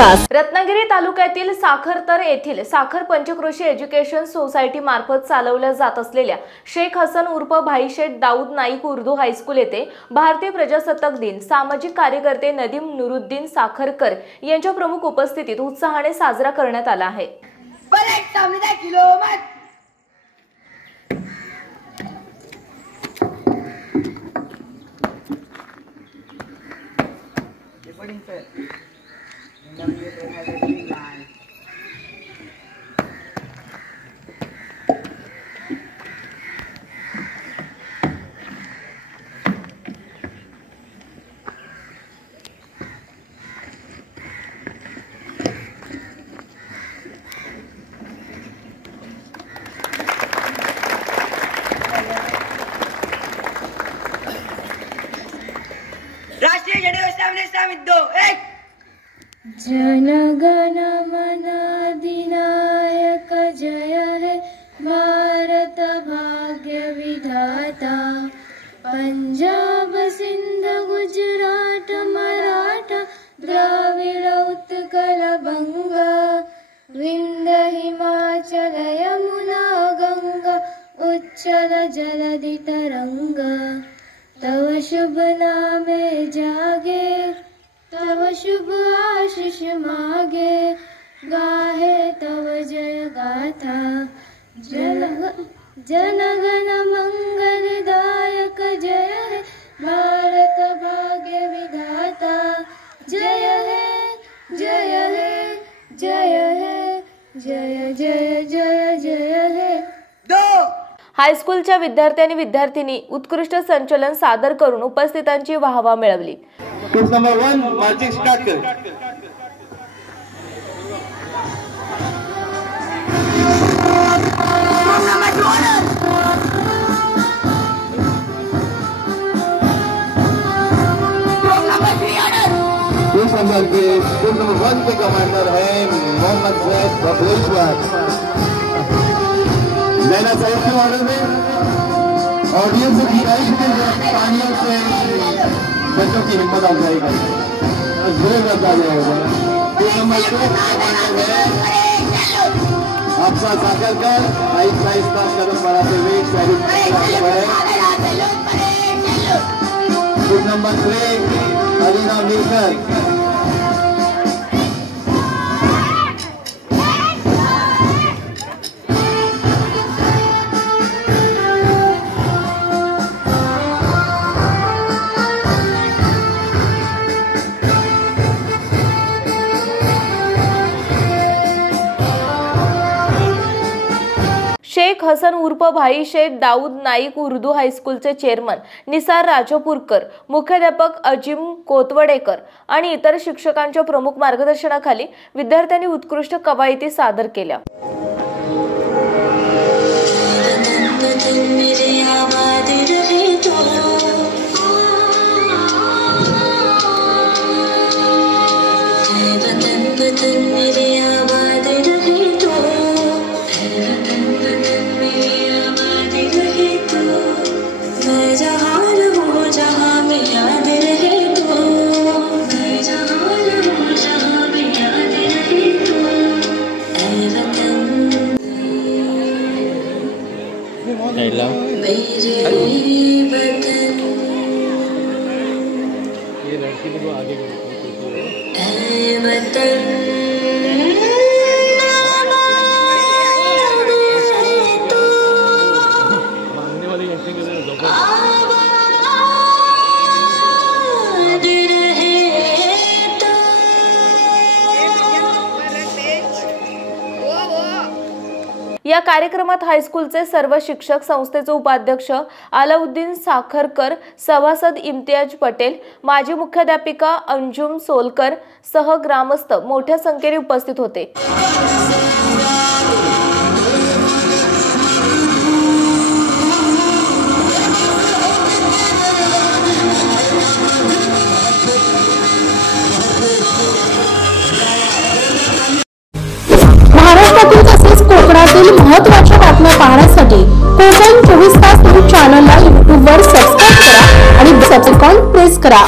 तास। रत्नागिरी तालुक्यातील साखरतर येथील साखर पंचक्रोशी एज्युकेशन सोसायटी मार्फत चालवल्या जात असलेल्या शेख हसन उर्फ भाई शेख दाऊद नाईक उर्दू हायस्कूल येथे भारतीय प्रजासत्ताक दिन सामाजिक कार्यकर्ते नदीम नुरुद्दीन साखरकर यांच्या प्रमुख उपस्थितीत उत्साहाने साजरा करण्यात आला आहे। राष्ट्रीय झंडे एक जनगण मन अधिनायक जय हे भारत भाग्य विधाता। पंजाब सिंध गुजरात मराठा द्राविड उत्कल बंगा विंध हिमाचल यमुना गंगा उच्चल जलधि तरंगा। तव शुभ नामे जागे तव शुभ आशीष मागे गाहे तव जय गाथा। जनगण मंगलदायक जय हे भारत भाग्य विधाता। जय हे जय हे जय हे जय जय जय जय हे। हायस्कूलच्या विद्यार्थी विद्यार्थिनी उत्कृष्ट संचलन सादर करून उपस्थितांची वाहवा मिळवली। ग्रुप नंबर 1 मार्चिंग स्टार्ट करें। ग्रुप नंबर 1 के कमांडर हैं मोहम्मद जैद बबलेश्वर। लेना चाहिए ऑर्डर में ऑडियंस से गुजारिश है पानियों से बच्चों की हिम्मत आ जाएगी जोर बता जाएगा। आपका साखरकर आहिस्ता आहिस्ता कदम बढ़ाते हुए ग्रुप नंबर 3 अलीना मिलकर। शेख हसन उर्फ भाई शेख दाऊद नाईक उर्दू हायस्कूलचे चेअरमन निसार राजापूरकर, मुख्याध्यापक अजिम कोतवडेकर आणि इतर शिक्षकांच्या प्रमुख मार्गदर्शनाखाली विद्यार्थ्यांनी उत्कृष्ट कवायती सादर केल्या। ये लड़की को आगे मांगने वाली एक्टिंग कर रहे हैं। या कार्यक्रमात हायस्कूलचे सर्व शिक्षक, संस्थेचे उपाध्यक्ष अलाउद्दीन साखरकर, सभासद इम्तियाज पटेल, माजी मुख्याध्यापिका अंजुम सोलकर सह ग्रामस्थ मोठ्या संख्येने उपस्थित होते। कोकणातील महत्त्वाच्या बातम्या पाहण्यासाठी कोकण 24 तास न्यूज चॅनलला यूट्यूबवर सबस्क्राइब करा आणि बेल आयकॉन प्रेस करा।